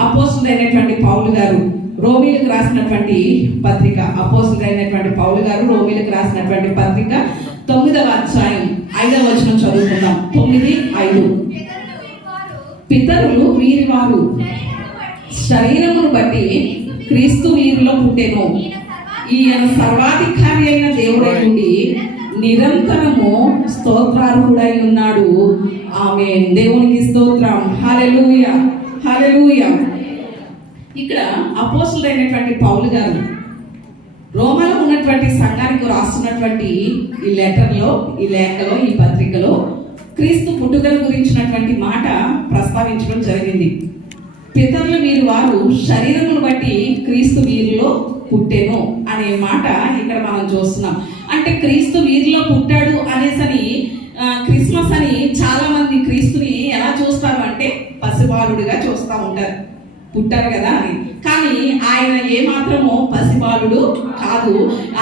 అపోస్తలుడైనటువంటి పౌలు గారు రోమీలకు రాసినటువంటి పత్రిక, అపోస్తలుడైనటువంటి పౌలు గారు రోమీలకు రాసినటువంటి పత్రిక 9వ అధ్యాయం 5వ వచనం చదువుకుందాం. 9:5. పితరులు వీరి వారు శరీరమును బట్టి క్రీస్తు వీరిలో పుట్టెను. ఈయన సర్వాధికారి అయిన దేవుడై ఉండి నిరంతరము స్తోత్రార్హుడై ఉన్నాడు. ఆమేన్. దేవునికి స్తోత్రం. హల్లెలూయా, హల్లెలూయా. ఇక్కడ అపోస్తలుడైనటువంటి పౌలు గారు రోమాలో ఉన్నటువంటి సంఘానికి రాస్తున్నటువంటి ఈ లెటర్లో, ఈ లేఖలో, ఈ పత్రికలో క్రీస్తు పుట్టుకల గురించినటువంటి మాట ప్రస్తావించడం జరిగింది. పితరులు వీరు వారు శరీరమును బట్టి క్రీస్తు వీరిలో పుట్టెను అనే మాట ఇక్కడ మనం చూస్తున్నాం. అంటే క్రీస్తు వీరిలో పుట్టాడు అనేసని క్రిస్మస్ అని చాలా మంది క్రీస్తుని ఎలా చూస్తారు అంటే పసిబాలుడిగా చూస్తూ ఉంటారు. పుట్టారు కదా అని. కానీ ఆయన ఏమాత్రమో పసిబాలుడు కాదు.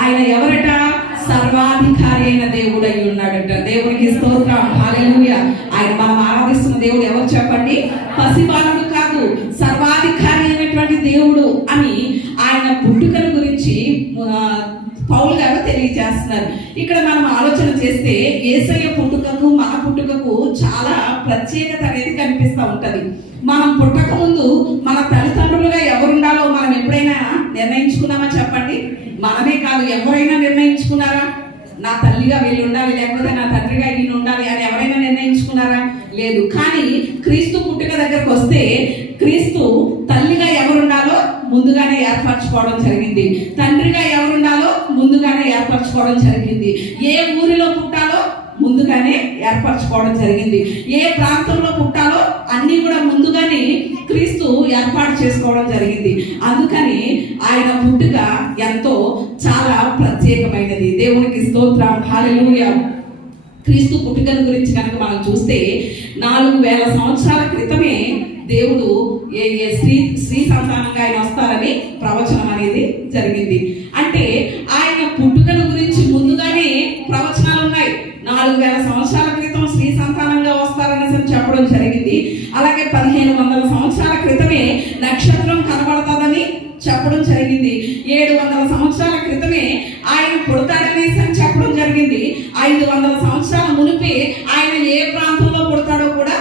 ఆయన ఎవరట? సర్వాధికారి అయిన దేవుడు అయి ఉన్నాడట. దేవునికి స్తోత్రం. హల్లెలూయా. ఆయన మనం ఆరాధిస్తున్న దేవుడు ఎవరు చెప్పండి? పసిబాలుడు కాదు, సర్వాధికారి అయినటువంటి దేవుడు అని ఆయన పుట్టుకల గురించి పౌలు గారు తెలియజేస్తున్నారు. ఇక్కడ మనం ఆలోచన చేస్తే యేసయ్య పుట్టుకకు మన పుట్టుకకు చాలా ప్రత్యేకత అనేది కనిపిస్తూ ఉంటది. మనం పుట్టక ముందు మన తల్లిదండ్రులుగా ఎవరుండాలో మనం ఎప్పుడైనా నిర్ణయించుకున్నామా చెప్పండి? మనమే కాదు, ఎవరైనా నిర్ణయించుకున్నారా? నా తల్లిగా వీళ్ళు ఉండాలి, లేకపోతే నా తండ్రిగా వీళ్ళు ఉండాలి అని ఎవరైనా నిర్ణయించుకున్నారా? లేదు. కానీ క్రీస్తు పుట్టుక దగ్గరకు వస్తే క్రీస్తు తల్లిగా ఎవరుండాలో ముందుగానే ఏర్పరచుకోవడం జరిగింది. తండ్రిగా ఎవరుండాలో ముందుగానే ఏర్పరచుకోవడం జరిగింది. ఏ ఊరిలో పుట్టాలో ముందుగానే ఏర్పరచుకోవడం జరిగింది. ఏ ప్రాంతంలో పుట్టాలో అన్ని కూడా ముందుగానే క్రీస్తు ఏర్పాటు చేసుకోవడం జరిగింది. అందుకని ఆయన పుట్టుక ఎంతో చాలా ప్రత్యేకమైనది. దేవునికి స్తోత్రం. హల్లెలూయా. క్రీస్తు పుట్టుకల గురించి కనుక మనం చూస్తే 4000 సంవత్సరాల క్రితమే దేవుడు స్త్రీ సంతానంగా ఆయన వస్తారని ప్రవచనం అనేది జరిగింది. అంటే ఆయన పుట్టుకల గురించి ముందుగానే ప్రవచనాలు ఉన్నాయి. 4000 సంవత్సరాల క్రితం స్త్రీ సంతానంగా వస్తారనేసి చెప్పడం జరిగింది. అలాగే 1500 సంవత్సరాల క్రితమే నక్షత్రం కనబడతాదని చెప్పడం జరిగింది. 700 సంవత్సరాల క్రితమే ఆయన పుడతాడనేసి అని చెప్పడం జరిగింది. 500 సంవత్సరాల మునిపే ఆయన ఏ ప్రాంతంలో పుడతాడో కూడా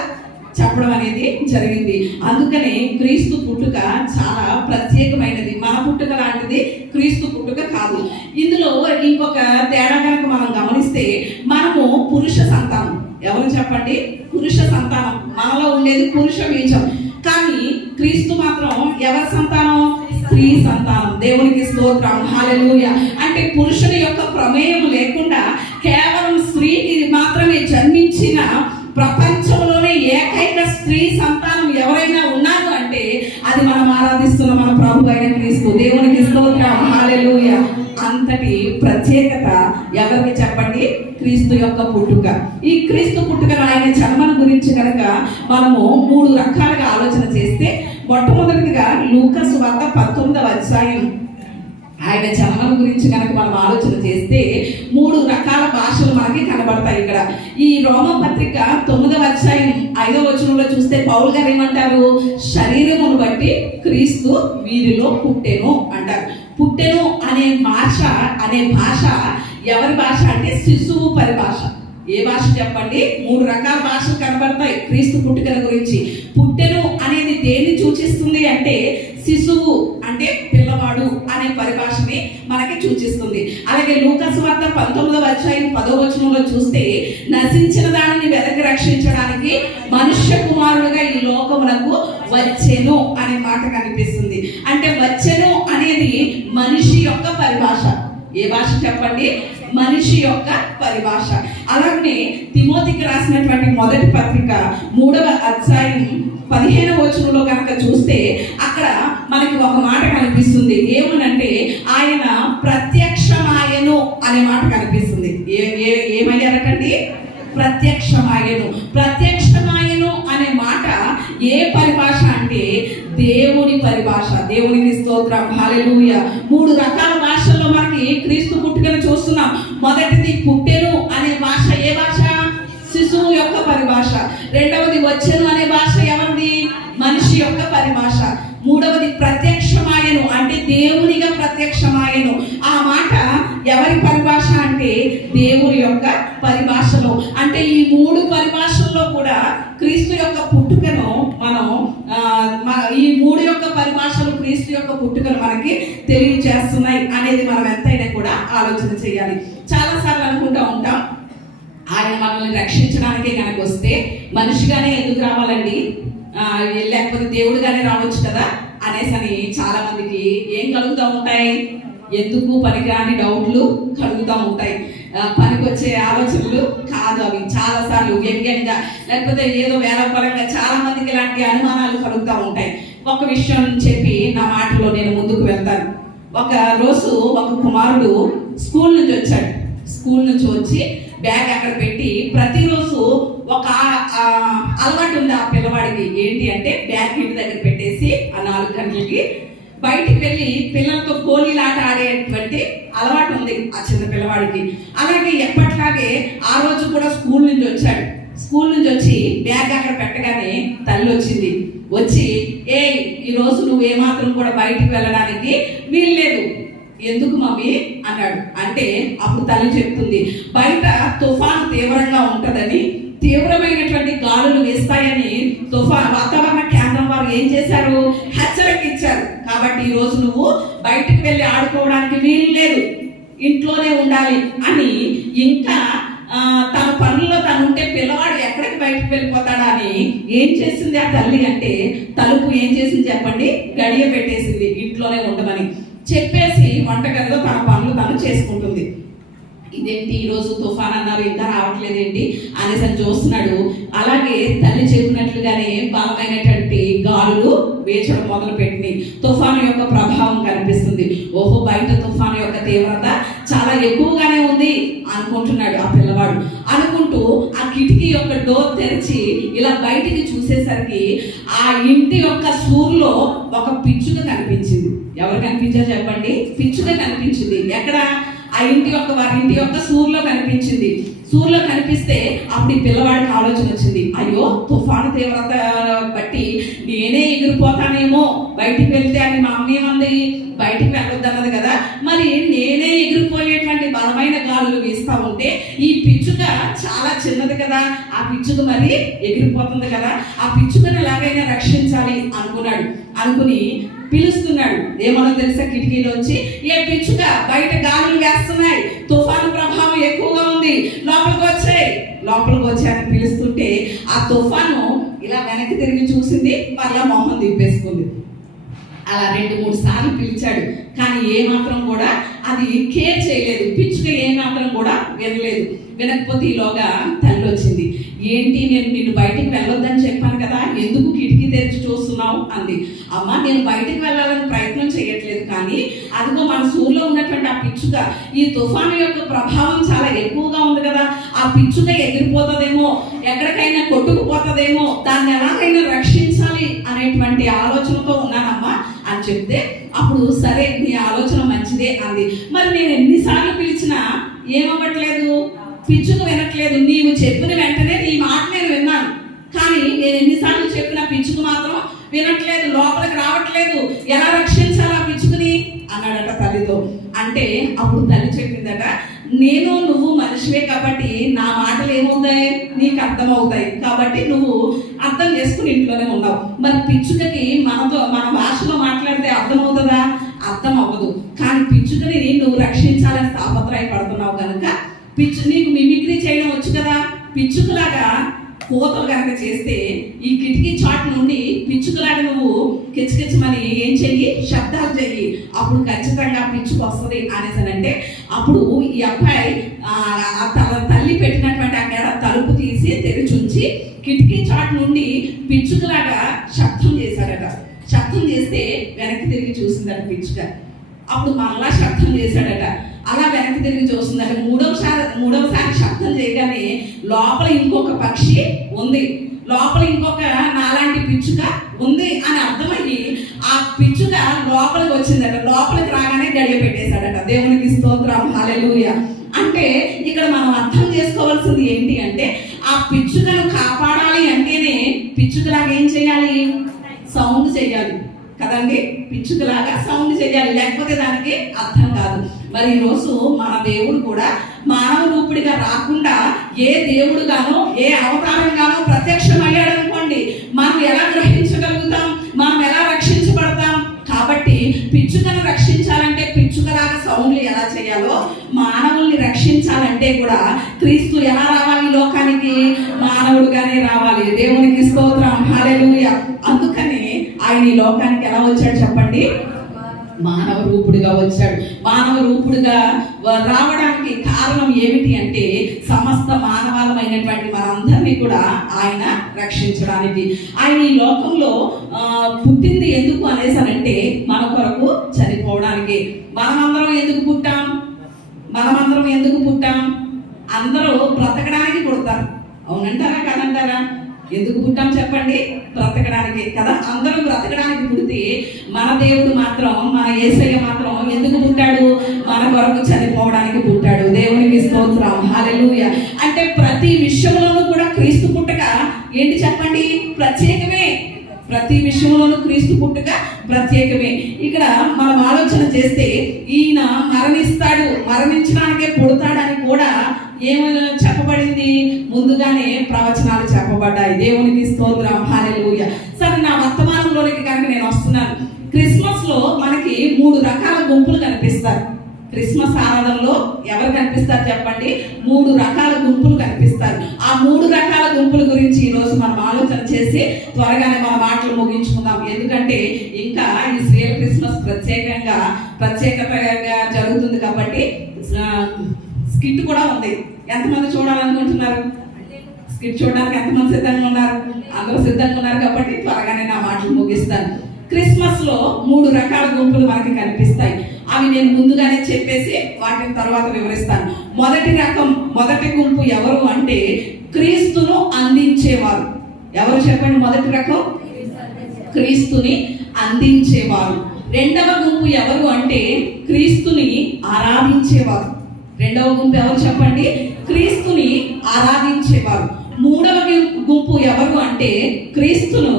చెప్పడం అనేది జరిగింది. అందుకనే క్రీస్తు పుట్టుక చాలా ప్రత్యేకమైనది. మన పుట్టుక లాంటిది క్రీస్తు పుట్టుక కాదు. ఇందులో ఇంకొక తేడా కనుక మనం గమనిస్తే మనము పురుష సంతానం. ఎవరు చెప్పండి? పురుష సంతానం. మనలో ఉండేది పురుష బీజం. కానీ క్రీస్తు మాత్రం ఎవరి సంతానం? స్త్రీ సంతానం. దేవునికి స్తోత్రం. హల్లెలూయా. అంటే పురుషుని యొక్క ప్రమేయం లేకుండా కేవలం స్త్రీకి మాత్రమే జన్మించిన ప్రపంచంలోనే ఏకైక స్త్రీ సంతానం ఎవరైనా ఉన్నారు అంటే అది మనం ఆరాధిస్తున్న మన ప్రభు అయిన క్రీస్తు. దేవునికి స్తోత్రం. హల్లెలూయా. అంతటి ప్రత్యేకత ఎవరికి చెప్పండి? క్రీస్తు యొక్క పుట్టుక. ఈ క్రీస్తు పుట్టుక ఆయన జన్మను గురించి కనుక మనము 3 రకాలుగా ఆలోచన చేస్తే, మొట్టమొదటిగా లూకా సువార్త 19వ అధ్యాయం ఆయన జన్మం గురించి కనుక మనం ఆలోచన చేస్తే 3 రకాల భాషలు మనకి కనబడతాయి. ఇక్కడ ఈ రోమ పత్రిక 9వ అధ్యాయం 5వ వచనంలో చూస్తే పౌలు గారు ఏమంటారు? శరీరమును బట్టి క్రీస్తు వీరిలో పుట్టెను అంటారు. పుట్టెను అనే భాష ఎవరి భాష అంటే శిశువు పరిభాష. ఏ భాష చెప్పండి? 3 రకాల భాషలు కనబడతాయి క్రీస్తు పుట్టుకల గురించి. పుట్టెను అనేది దేన్ని సూచిస్తుంది అంటే శిశువు అంటే పిల్లవాడు అనే పరిభాషని మనకి సూచిస్తుంది. అలాగే లూకా సువార్త 19వ అధ్యాయం 10వ వచనంలో చూస్తే నశించిన దానిని వెనక్కి రక్షించడానికి మనుష్య కుమారుడుగా ఈ లోకమునకు వచ్చెను అనే మాట కనిపిస్తుంది. అంటే వచ్చెను అనేది మనిషి యొక్క పరిభాష. ఏ భాష చెప్పండి? మనిషి యొక్క పరిభాష. అలాగే తిమోతికి రాసినటువంటి మొదటి పత్రిక 3వ అధ్యాయం 15వ వచనంలో కనుక చూస్తే అక్కడ మనకి ఒక మాట కనిపిస్తుంది. ఏమనంటే ఆయన ప్రత్యక్షమాయను అనే మాట కనిపిస్తుంది. ఏమయ్యారటండి? ప్రత్యక్షమాయను. ప్రత్యక్షమాయను అనే మాట ఏ పరిభాష అంటే దేవుని పరిభాష. దేవునికి స్తోత్రం. హల్లెలూయా. 3 రకాల భాషల్లో మనకి క్రీస్తు పుట్టుకను చూస్తున్నాం. మొదటిది పుట్టెను అనే భాష. ఏ భాష? శిశువు యొక్క పరిభాష. రెండవది వచ్చెను అనే భాష ఎవరిది? మనిషి యొక్క పరిభాష. మూడవది ప్రత్యక్షమాయను అంటే దేవునిగా ప్రత్యక్షమాయను. ఆ మాట ఎవరి పరిభాష అంటే దేవుని యొక్క పరిభాషలో. అంటే ఈ మూడు పరిభాషల్లో కూడా క్రీస్తు యొక్క పుట్టుకను మనం ఈ మూడు యొక్క పరిభాషలు క్రీస్తు యొక్క పుట్టుకను మనకి తెలియజేస్తున్నాయి అనేది మనం ఎంతైనా కూడా ఆలోచన చేయాలి. చాలాసార్లు అనుకుంటూ ఉంటాం, ఆయన మనల్ని రక్షించడానికే కనుక వస్తే మనిషిగానే ఎందుకు రావాలండి, లేకపోతే దేవుడుగానే రావచ్చు కదా అనేసని చాలా మందికి ఏం కలుగుతూ ఉంటాయి? ఎందుకు పనికిరాని డౌట్లు కలుగుతూ ఉంటాయి. పనికొచ్చే ఆలోచనలు కాదు అవి. చాలాసార్లు వ్యంగ్యంగా లేకపోతే ఏదో వేలపరంగా చాలా మందికి ఇలాంటి అనుమానాలు కలుగుతూ ఉంటాయి. ఒక విషయం చెప్పి నా మాటలో నేను ముందుకు వెళ్తాను. ఒక రోజు ఒక కుమారుడు స్కూల్ నుంచి వచ్చాడు. స్కూల్ నుంచి వచ్చి బ్యాగ్ అక్కడ పెట్టి ప్రతిరోజు ఒక అలవాటు ఉంది ఆ పిల్లవాడికి. ఏంటి అంటే బ్యాగ్ ఇంటి దగ్గర పెట్టేసి ఆ 4 గంటలకి బయటికి వెళ్ళి పిల్లలతో గోళీలాట ఆడేటువంటి అలవాటు ఉంది ఆ చిన్న పిల్లవాడికి. అలాగే ఎప్పట్లాగే ఆ రోజు కూడా స్కూల్ నుంచి వచ్చాడు. స్కూల్ నుంచి వచ్చి బ్యాగ్ అక్కడ పెట్టగానే తల్లి వచ్చింది. వచ్చి ఈ రోజు నువ్వు ఏమాత్రం కూడా బయటికి వెళ్ళడానికి వీల్లేదు. ఎందుకు మమ్మీ అన్నాడు. అంటే అప్పుడు తల్లి చెప్తుంది, బయట తుఫాను తీవ్రంగా ఉంటదని, తీవ్రమైనటువంటి గాలులు వేస్తాయని వాతావరణ కేంద్రం వారు ఏం చేశారు? హెచ్చరిక ఇచ్చారు. కాబట్టి ఈ రోజు నువ్వు బయటికి వెళ్ళి ఆడుకోవడానికి వీలు లేదు, ఇంట్లోనే ఉండాలి అని. ఇంకా తన పనుల్లో తను ఉంటే పిల్లవాడు ఎక్కడికి బయటకు వెళ్ళిపోతాడా అని ఏం చేసింది ఆ తల్లి అంటే, తలుపు ఏం చేసింది చెప్పండి? గడియ పెట్టేసింది, ఇంట్లోనే ఉండమని చెప్పేసి వంటగదిలో తన పనులు తను చేసుకుంటుంది. ఇదేంటి ఈరోజు తుఫాన్ అన్నారు ఇంకా రావట్లేదేంటి అనేసి చూస్తున్నాడు. అలాగే తల్లి చెప్పినట్లుగానే బలమైనటువంటి గాలులు వేచడం మొదలు పెట్టింది. తుఫాను యొక్క ప్రభావం కనిపిస్తుంది. ఓహో, బయట తుఫాను యొక్క తీవ్రత చాలా ఎక్కువగానే ఉంది అనుకుంటున్నాడు ఆ పిల్లవాడు. అనుకుంటూ ఆ కిటికీ యొక్క డోర్ తెరిచి ఇలా బయటికి చూసేసరికి ఆ ఇంటి యొక్క సూర్లో ఒక పిచ్చుక కనిపించింది. ఎవరు కనిపించారు చెప్పండి? పిచ్చుక కనిపించింది. ఎక్కడ? వారి ఇంటి యొక్క సూర్లో కనిపించింది. సూర్లో కనిపిస్తే అప్పుడు ఈ పిల్లవాడికి ఆలోచన వచ్చింది, అయ్యో తుఫాను తీవ్రత బట్టి నేనే ఎగిరిపోతానేమో బయటికి వెళ్తే అని. మా అమ్మ ఏమంది? బయటికి వెళ్ళొద్దన్నది కదా, మరి నేనే ఎగిరిపోయేటువంటి బలమైన గాలులు వీస్తా ఉంటే ఈ పిచ్చుక చాలా చిన్నది కదా, ఆ పిచ్చుక మరి ఎగిరిపోతుంది కదా, ఆ పిచ్చుకను ఎలాగైనా రక్షించాలి అనుకున్నాడు. అనుకుని పిలుస్తున్నాడు. ఏమన్నా తెలుసా? కిటికీలోంచి, ఏ పిచ్చుక, బయట గాలులు వేస్తున్నాయి, తుఫాను ప్రభావం ఎక్కువగా ఉంది, లోపలికి వచ్చాయి. లోపలికి వచ్చాయని పిలుస్తుంటే ఆ తుఫాను ఇలా వెనక్కి తిరిగి చూసింది, మళ్ళా మొహం తిప్పేసుకుంది. అలా 2-3 సార్లు పిలిచాడు, కానీ ఏమాత్రం కూడా అది కేర్ చేయలేదు. పిచ్చుక ఏమాత్రం కూడా వినలేదు. వినకపోతే ఈలోగా తల్లి వచ్చింది. ఏంటి, నేను నిన్ను బయటికి వెళ్ళొద్దని చెప్పాను కదా, ఎందుకు కిటికీ తెరిచి చూస్తున్నావు అంది. అమ్మ, నేను బయటికి వెళ్ళాలని ప్రయత్నం చేయట్లేదు, కానీ అదిగో మన సూర్లో ఉన్నటువంటి ఆ పిచ్చుక, ఈ తుఫాను యొక్క ప్రభావం చాలా ఎక్కువగా ఉంది కదా, ఆ పిచ్చుక ఎగిరిపోతుందేమో, ఎక్కడికైనా కొట్టుకుపోతుందేమో, దాన్ని ఎలాగైనా రక్షించాలి అనేటువంటి ఆలోచనతో ఉన్నానమ్మా అని చెప్తే, అప్పుడు సరే నీ ఆలోచన మంచిదే అంది. మరి నేను ఎన్నిసార్లు పిలిచినా ఏమవ్వట్లేదు, పిచ్చుక వినట్లేదు. నీవు చెప్పిన వెంటనే నీ మాట నేను విన్నాను, కానీ నేను ఎన్నిసార్లు చెప్పిన పిచ్చుక మాత్రం వినట్లేదు, లోపలికి రావట్లేదు. ఎలా రక్షించాలి ఆ పిచ్చుకని అన్నాడట తల్లితో. అంటే అప్పుడు తల్లి చెప్పిందట, నేను నువ్వు మనిషివే కాబట్టి నా మాటలు ఏమవుతాయి, నీకు అర్థమవుతాయి, కాబట్టి నువ్వు అర్థం చేసుకుని ఇంట్లోనే ఉన్నావు. మరి పిచ్చుకకి మన భాషలో మాట్లాడితే అర్థమవుతుందా? అర్థం అవ్వదు. కానీ పిచ్చుకని నువ్వు రక్షించాలని తాపత్రయపడుతున్నావు కనుక నీకు మిమిక్రీ చేయడం వచ్చు కదా, పిచ్చుకలాగా కోతలు కనుక చేస్తే ఈ కిటికీ చాటు నుండి పిచ్చుకలాగా నువ్వు కిచకిచమని ఏం చెయ్యి, శబ్దాలు చెయ్యి, అప్పుడు ఖచ్చితంగా పిచ్చుకు వస్తుంది అనేసానంటే, అప్పుడు ఈ అబ్బాయి తల్లి పెట్టినటువంటి అక్కడ తలుపు తీసి తెరిచుంచి కిటికీ చాటు నుండి పిచ్చుకలాగా శబ్దం చేశాడట. శబ్దం చేస్తే వెనక్కి తిరిగి చూసిందట పిచ్చుక. అప్పుడు మళ్ళా శబ్దం చేశాడట. అలా వెనక్కి తిరిగి చూస్తుందట. మూడవసారి శబ్దం చేయగానే లోపల ఇంకొక పక్షి ఉంది, లోపల ఇంకొక నాలాంటి పిచ్చుక ఉంది అని అర్థమయ్యి ఆ పిచ్చుక లోపలికి వచ్చిందట. లోపలికి రాగానే గడియ పెట్టేశాడట. దేవునికి స్తోత్రం, హల్లెలూయా. అంటే ఇక్కడ మనం అర్థం చేసుకోవాల్సింది ఏంటి అంటే, ఆ పిచ్చుకను కాపాడాలి అంటేనే పిచ్చుకలాగా ఏం చేయాలి? సౌండ్ చేయాలి కదండి. పిచ్చుకలాగా సౌండ్ చేయాలి, లేకపోతే దానికి అర్థం కాదు. మరి ఈరోజు మన దేవుడు కూడా మానవ రూపుడిగా రాకుండా ఏ దేవుడుగానో ఏ అవతారంగానో ప్రత్యక్షమయ్యాడు అనుకోండి, మనం ఎలా గ్రహించగలుగుతాం? మనం ఎలా రక్షించబడతాం? కాబట్టి పిచ్చుకను రక్షించాలంటే పిచ్చుకలాగా సౌండ్లు ఎలా చేయాలో, మానవుల్ని రక్షించాలంటే కూడా క్రీస్తు ఎలా రావాలి లోకానికి? మానవుడుగానే రావాలి. దేవునికి స్తోత్రం, హల్లెలూయా. అందుకనే ఆయన ఈ లోకానికి ఎలా వచ్చాడు చెప్పండి? మానవ రూపుడుగా వచ్చాడు. మానవ రూపుడుగా రావడానికి కారణం ఏమిటి అంటే సమస్త మానవాళమైనటువంటి మనందరినీ కూడా ఆయన రక్షించడానికి. ఆయన ఈ లోకంలో పుట్టింది ఎందుకు అనేసానంటే మన కొరకు చనిపోవడానికి. మనమందరం ఎందుకు పుట్టాం? అందరూ బ్రతకడానికి పుడతారు. అవునంటారా కాదంటారా? ఎందుకు పుట్టాం చెప్పండి? బ్రతకడానికి కదా. అందరూ బ్రతకడానికి పుడితే మన దేవుడు మాత్రం, మన యేసయ్య మాత్రం ఎందుకు పుట్టాడు? మన కొరకు చనిపోవడానికి పుట్టాడు. దేవునికి స్తోత్రం, హల్లెలూయా. అంటే ప్రతి విషయంలోనూ కూడా క్రీస్తు పుట్టక ఏంటి చెప్పండి? ప్రత్యేకమే. ప్రతి విషయంలోనూ క్రీస్తు పుట్టుక ప్రత్యేకమే. ఇక్కడ మనం ఆలోచన చేస్తే ఈయన మరణిస్తాడు, మరణించడానికే పుడతాడని కూడా ఏమైనా చెప్పబడింది? ముందుగానే ప్రవచనాలు చెప్పబడ్డాయి. దేవునికి స్తోత్రం, హల్లెలూయా. సరే, నా వర్తమానంలోనికి కనుక నేను వస్తున్నాను. క్రిస్మస్ లో మనకి 3 రకాల గుంపులు కనిపిస్తారు. క్రిస్మస్ ఆరాధనలో ఎవరు కనిపిస్తారు చెప్పండి? 3 రకాల గుంపులు కనిపిస్తారు. ఆ 3 రకాల గుంపుల గురించి ఈరోజు మనం ఆలోచన చేసి త్వరగానే మన మాటలు ముగించుకుందాం. ఎందుకంటే ఇంకా ఇశ్రాయేల్ క్రిస్మస్ ప్రత్యేకతగా జరుగుతుంది కాబట్టి స్కిట్ కూడా ఉంది. ఎంతమంది చూడాలనుకుంటున్నారు? స్కిట్ చూడడానికి ఎంతమంది సిద్ధంగా ఉన్నారు? అందరూ సిద్ధంగా ఉన్నారు కాబట్టి త్వరగానే నా మాటలు ముగిస్తాను. క్రిస్మస్ లో 3 రకాల గుంపులు మనకి కనిపిస్తాయి. అవి నేను ముందుగానే చెప్పేసి వాటిని తర్వాత వివరిస్తాను. మొదటి గుంపు ఎవరు అంటే క్రీస్తును అందించేవారు. ఎవరు చెప్పండి? మొదటి రకం క్రీస్తుని అందించేవారు. రెండవ గుంపు ఎవరు అంటే క్రీస్తుని ఆరాధించేవారు. రెండవ గుంపు ఎవరు చెప్పండి? క్రీస్తుని ఆరాధించేవారు. మూడవ గుంపు ఎవరు అంటే క్రీస్తును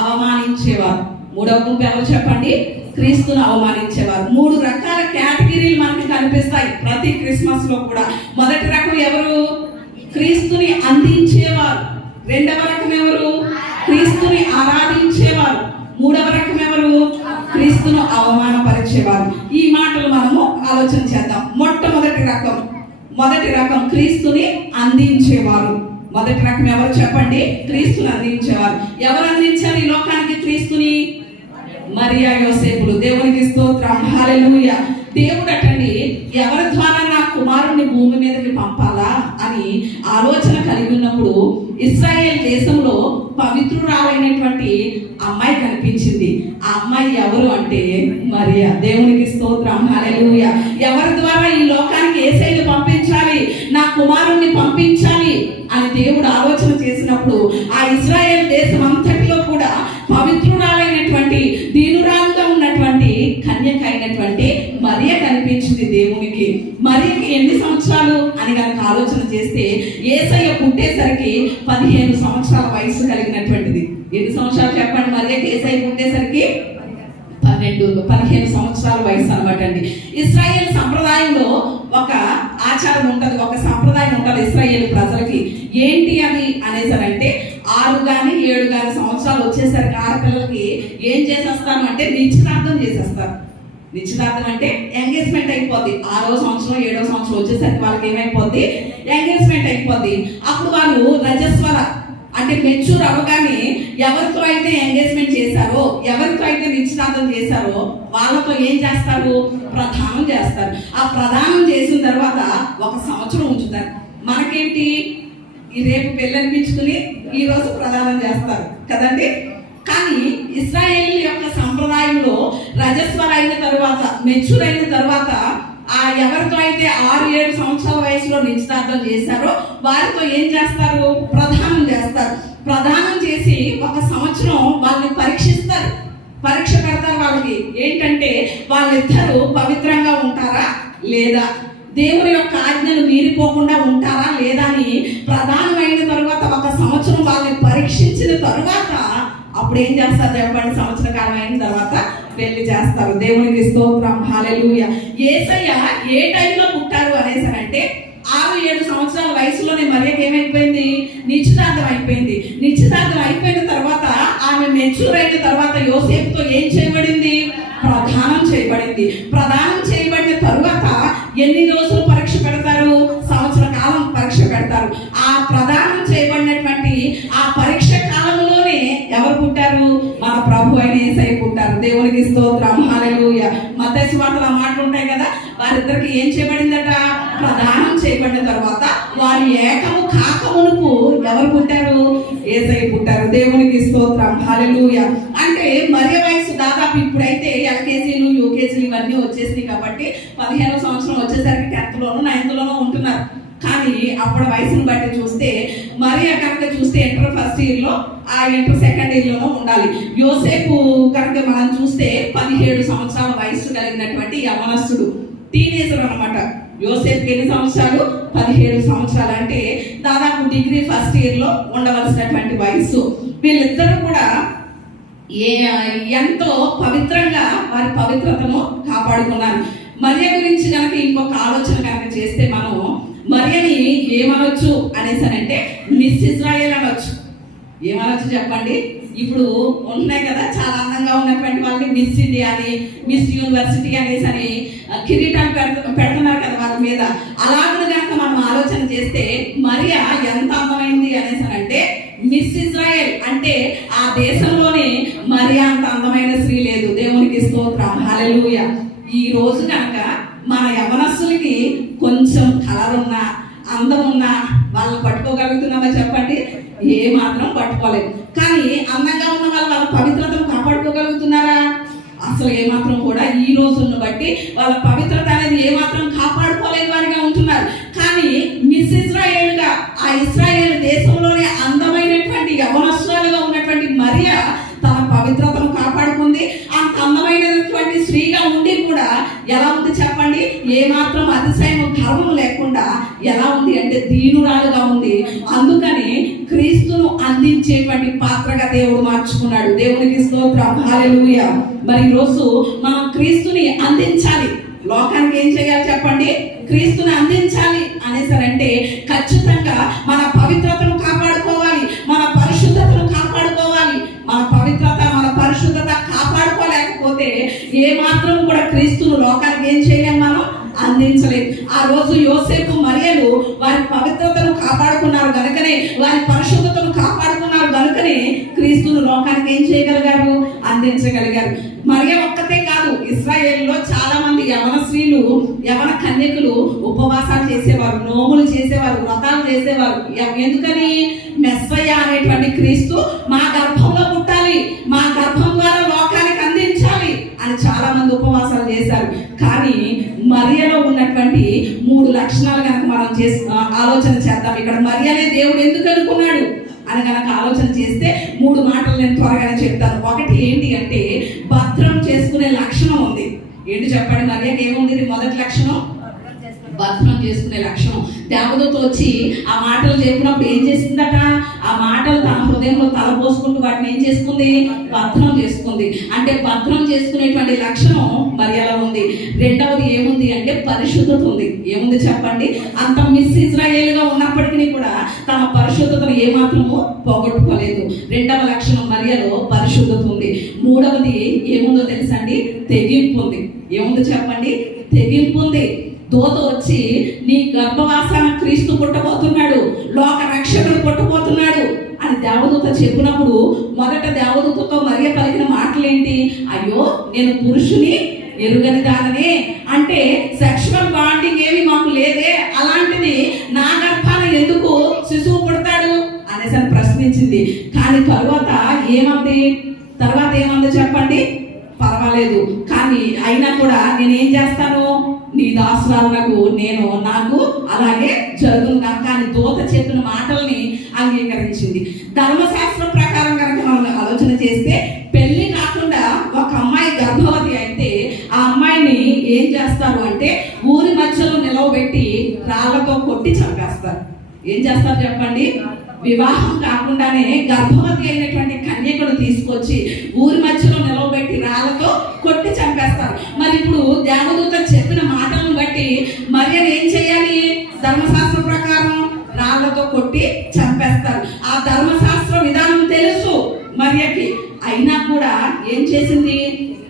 అవమానించేవారు. మూడవ గుంపు ఎవరు చెప్పండి? క్రీస్తును అవమానించేవారు. 3 రకాల కేటగిరీలు మనకి కనిపిస్తాయి ప్రతి క్రిస్మస్ లో కూడా. మొదటి రకం ఎవరు? క్రీస్తుని అందించేవారు. రెండవ రకం ఎవరు? క్రీస్తుని ఆరాధించేవారు. మూడవ రకం ఎవరు? క్రీస్తును అవమానపరిచేవారు. ఈ మాటలు మనము ఆలోచన చేద్దాం. మొదటి రకం క్రీస్తుని అందించేవారు. మొదటి రకం ఎవరు చెప్పండి? క్రీస్తుని అందించేవారు. ఎవరు అందించారు ఈ లోకానికి క్రీస్తుని? మరియా యోసేపులు. దేవునికి స్తోత్రం, హల్లెలూయా. దేవుడు అటండి ఎవరి ద్వారా నా కుమారుణ్ణి భూమి మీదకి పంపాలా అని ఆలోచన కలిగి ఉన్నప్పుడు ఇశ్రాయేల్ దేశంలో పవిత్రురాలైనటువంటి అమ్మాయి కనిపించింది. ఆ అమ్మాయి ఎవరు అంటే మరియా. దేవునికి స్తోత్రం, హల్లెలూయా. ఎవరి ద్వారా ఈ లోకానికి యేసయ్యను పంపించాలి, నా కుమారుణ్ణి పంపించాలి అని దేవుడు ఆలోచన చేసినప్పుడు ఆ ఇశ్రాయేల్ దేశం అంతటిలో కూడా పవిత్రురాలైనటువంటి దీనురాలుగా ఉన్నటువంటి కన్యక అయినటువంటి మరియ కనిపించింది దేవునికి. మరియకి ఎన్ని సంవత్సరాలు అని కనుక ఆలోచన చేస్తే యేసయ్య పుట్టేసరికి 15 సంవత్సరాల వయసు కలిగినటువంటిది. ఎన్ని సంవత్సరాలు చెప్పండి? మరియకి యేసయ్య పుట్టేసరికి 15 సంవత్సరాల వయసు అనమాట అండి. ఇశ్రాయేల్ సంప్రదాయంలో ఒక ఆచారం ఉంటది, ఒక సంప్రదాయం ఉంటది ఇశ్రాయేల్ ప్రజలకి. ఏంటి అది అనేసరంటే 6 గాని 7 గాని సంవత్సరాలు వచ్చేసరికి ఆడపిల్లలకి ఏం చేసేస్తారు అంటే నిశ్చితార్థం చేసేస్తారు. నిశ్చితార్థం అంటే ఎంగేజ్మెంట్ అయిపోద్ది. 6వ సంవత్సరం 7వ సంవత్సరం వచ్చేసరికి వాళ్ళకి ఏమైపోద్ది? ఎంగేజ్మెంట్ అయిపోద్ది. అప్పుడు వాళ్ళు రజస్వల అంటే మెచ్యూర్ అవ్వగానే ఎవరితో అయితే ఎంగేజ్మెంట్ చేశారో, ఎవరితో అయితే నిశ్చితార్థం చేశారో వాళ్ళతో ఏం చేస్తారు? ప్రదానం చేస్తారు. ఆ ప్రదానం చేసిన తర్వాత 1 సంవత్సరం ఉంచుతారు. మనకేంటి? ఈ రేపు పెళ్ళనిపించుకుని ఈ రోజు ప్రదానం చేస్తారు కదండి. కానీ ఇశ్రాయేల్ యొక్క సంప్రదాయంలో రజస్వల అయిన తర్వాత, మెచ్యూర్ అయిన తర్వాత ఆ ఎవరితో అయితే 6-7 సంవత్సరాల వయసులో నిశ్చితార్థం చేశారో వారితో ఏం చేస్తారు? ప్రదానం చేస్తారు. ప్రదానం చేసి 1 సంవత్సరం వాళ్ళని పరీక్షిస్తారు, పరీక్ష పెడతారు వాళ్ళకి. ఏంటంటే వాళ్ళిద్దరూ పవిత్రంగా ఉంటారా లేదా, దేవుని యొక్క ఆజ్ఞను మీరిపోకుండా ఉంటారా లేదా అని ప్రధానమైన తర్వాత తరువాత అప్పుడు ఏం చేస్తారు చెప్పండి? సంవత్సర కాలం అయిన తర్వాత పెళ్లి చేస్తారు. దేవునికి స్తోత్రం, హల్లెలూయా. యేసయ్య ఏ టైంలో పుట్టారు అనేసారంటే 6-7 సంవత్సరాల వయసులోనే మరియకి ఏమైపోయింది? నిశ్చితార్థం అయిపోయింది. నిశ్చితార్థం అయిపోయిన తర్వాత ఆమె మెచ్యూర్ అయిన తర్వాత యోసేపుతో ఏం చేయబడింది? ప్రదానం చేయబడింది. ప్రదానం చేయబడిన తరువాత ఎన్ని రోజులు పరీక్ష పెడతారు? సంవత్సర కాలం పరీక్ష పెడతారు. ఆ ప్రదానం చేయబడినటువంటి ఆ పరీక్ష కాలంలోనే ఎవరు పుట్టారు? మన ప్రభు అయిన యేసయ్య పుట్టారు. దేవునికి స్తోత్రం, హల్లెలూయా. మత్తయి సువార్తలో ఆ మాటలు ఉంటాయి కదా, వారిద్దరికి ఏం చేయబడిందట? ప్రదానం చేయబడిన తర్వాత వారి ఏకము కాకమునుపు ఎవరు పుట్టారు? యేసయ్య పుట్టారు. దేవునికి స్తోత్రం, హల్లెలూయా. అంటే మరియ వయసు దాదాపు ఇప్పుడైతే ఎల్కేజీలు యూకేజీలు ఇవన్నీ వచ్చేసినాయి కాబట్టి 15వ సంవత్సరం వచ్చేసరికి 10th లోనో 9th లోనో ఉంటున్నారు. కానీ అప్పటి వయసును బట్టి చూస్తే మరియ కనుక చూస్తే ఇంటర్ ఫస్ట్ ఇయర్ లో, ఆ ఇంటర్ సెకండ్ ఇయర్ లోనో ఉండాలి. యోసేపు కనుక మనం చూస్తే 17 సంవత్సరాల వయసు కలిగినటువంటి యవనస్తుడు, టీనేజర్ అన్నమాట. యోసేపుకి ఎన్ని సంవత్సరాలు? 17 సంవత్సరాలు. అంటే దాదాపు డిగ్రీ ఫస్ట్ ఇయర్ లో ఉండవలసినటువంటి వయసు. వీళ్ళిద్దరూ కూడా ఎంతో పవిత్రంగా వారి పవిత్రతను కాపాడుకున్నారు. మరియ గురించి కనుక ఇంకొక ఆలోచన కనుక చేస్తే మనం మరియని ఏమనొచ్చు అనేసనంటే మిస్ ఇజ్రాయెల్ అనొచ్చు. ఏమనొచ్చు చెప్పండి? ఇప్పుడు ఉన్నాయి కదా చాలా అందంగా ఉన్నటువంటి వాళ్ళని మిస్ ఇండియా అని, మిస్ యూనివర్సిటీ అనేసి అని కిరీటాలు పెడుతున్నారు కదా వాళ్ళ మీద. అలాగే కనుక మనం ఆలోచన చేస్తే మరియ ఎంత అందమైంది అనేసి అంటే మిస్ ఇజ్రాయెల్ అంటే ఆ దేశంలోనే మరియ అంత అందమైన స్త్రీ లేదు. దేవునికి స్తోత్రం, హల్లెలూయా. ఈ రోజు కనుక మన యవనస్తులకి కొంచెం కలర్ ఉన్నా, అందం ఉన్నా వాళ్ళని పట్టుకోగలుగుతున్నామా చెప్పండి? ఏ మాత్రం పట్టుకోలేదు. కానీ అందంగా ఉన్న వాళ్ళ పవిత్రతను కాపాడుకోగలుగుతున్నారా? అసలు ఏమాత్రం కూడా ఈ రోజులను బట్టి వాళ్ళ పవిత్రత అనేది ఏమాత్రం కాపాడుకోలేని వారిగా ఉంటున్నారు. కానీ మిస్ ఇజ్రాయేల్ గా ఆ ఇజ్రాయేల్ దేశంలోనే అందమైనటువంటి యవనస్తులుగా ఉన్నటువంటి మరియ తన పవిత్రతను కాపాడుకుంది. అంత అందమైనటువంటి స్త్రీగా ఉండి కూడా ఎలా ఉంది చెప్పండి? ఏమాత్రం అతిశయం గర్వం లేకుండా ఎలా ఉంది అంటే దీనురాలుగా ఉంది. అందుకని క్రీస్తును అందించేటువంటి పాత్రగా దేవుడు మార్చుకున్నాడు. దేవునికి స్తోత్రం, హల్లెలూయా. మరి ఈరోజు మనం క్రీస్తుని అందించాలి. లోకానికి ఏం చేయాలి చెప్పండి? క్రీస్తుని అందించాలి అనేసరంటే ఖచ్చితంగా మన పవిత్రతను కాపాడుకోవాలి, మన పరిశుద్ధతను కాపాడుకోవాలి. మన పవిత్రత, మన పరిశుద్ధత కాపాడుకోలేకపోతే ఏ మాత్రం కూడా క్రీస్తును లోకానికి ఏం చేయలేం, మనం అందించలేదు. ఆ రోజు యోసేపు మరియలు వారి పవిత్రతను కాపాడుకున్నారు గనుకనే, వారి పరిశుద్ధతను కాపాడుకున్నారు గనుకనే క్రీస్తును లోకానికి ఏం చేయగలిగారు? అందించగలిగారు. మరియ ఒక్కతే కాదు, ఇశ్రాయేలులో చాలా మంది యవన స్త్రీలు, యవన కన్యకులు ఉపవాసాలు చేసేవారు, నోములు చేసేవారు, వ్రతాలు చేసేవారు. ఎందుకని? మెస్సయ్య అనేటువంటి క్రీస్తు మా గర్భంలో పుట్టాలి, మా గర్భం ద్వారా లోకానికి అందించాలి అని చాలా మంది ఉపవాసాలు చేశారు. కానీ మరియలో ఉన్నటువంటి 3 లక్షణాలు కనుక మనం ఆలోచన చేద్దాం. ఇక్కడ మరియనే దేవుడు ఎందుకు అనుకున్నాడు అని కనుక ఆలోచన చేస్తే 3 మాటలు నేను త్వరగానే చెప్తాను. ఒకటి ఏంటి అంటే భద్రం చేసుకునే లక్షణం ఉంది. ఏంటి చెప్పండి? మరియకి ఏముంది? మొదటి లక్షణం భద్రం చేసుకునే లక్షణం. దేవదూత వచ్చి ఆ మాటలు చెప్పినప్పుడు ఏం చేసిందట? ఆ మాటలు తన హృదయంలో తలపోసుకుంటూ వాటిని ఏం చేసుకుంది? భద్రం చేసుకుంది. అంటే భద్రం చేసుకునేటువంటి లక్షణం మరియలో ఉంది. రెండవది ఏముంది అంటే పరిశుద్ధత ఉంది. ఏముంది చెప్పండి? అంత మిస్ ఇజ్రాయేల్ గా ఉన్నప్పటికీ కూడా తన పరిశుద్ధతను ఏమాత్రము పోగొట్టుకోలేదు. రెండవ లక్షణం మరియలో పరిశుద్ధత ఉంది. మూడవది ఏముందో తెలుసండి? తెగింపు ఉంది. ఏముందో చెప్పండి? తెగింపు ఉంది. దూత వచ్చి నీ గర్భవాసాన క్రీస్తు పుట్టబోతున్నాడు, లోక రక్షకుడు పుట్టబోతున్నాడు అని దేవదూత చెప్పినప్పుడు మొదట దేవదూతతో మరియ పలికిన మాటలేంటి? అయ్యో నేను పురుషుని ఎరుగని దాననే, అంటే సెక్షువల్ బాండింగ్ ఏమి మాకు లేదే, అలాంటిది నా గర్భాన ఎందుకు శిశువు పుడతాడు అనేసి అని ప్రశ్నించింది. కానీ తర్వాత ఏమంది చెప్పండి? పర్వాలేదు, కానీ అయినా కూడా నేనేం చేస్తాను? నీ దాసురాలకు నాకు అలాగే జరుగును కనుక అని దూత చెప్పిన మాటల్ని అంగీకరించింది. ధర్మశాస్త్రం ప్రకారం కనుక మనం ఆలోచన చేస్తే పెళ్లి కాకుండా ఒక అమ్మాయి గర్భవతి అయితే ఆ అమ్మాయిని ఏం చేస్తారు అంటే ఊరి మధ్యలో నిలవబెట్టి రాళ్లతో కొట్టి చంపేస్తారు. ఏం చేస్తారు చెప్పండి? వివాహం కాకుండానే గర్భవతి అయినటువంటి కన్యకను తీసుకొచ్చి ఊరి మధ్యలో నిలవబెట్టి రాళ్లతో కొట్టి చంపేస్తారు. మరి ఇప్పుడు దేవదూత చెప్పిన మాటలను బట్టి మరియను ఏం చేయాలి? ధర్మశాస్త్ర ప్రకారం రాళ్లతో కొట్టి చంపేస్తారు. ఆ ధర్మశాస్త్ర విధానం తెలుసు మరియకి, అయినా కూడా ఏం చేసింది?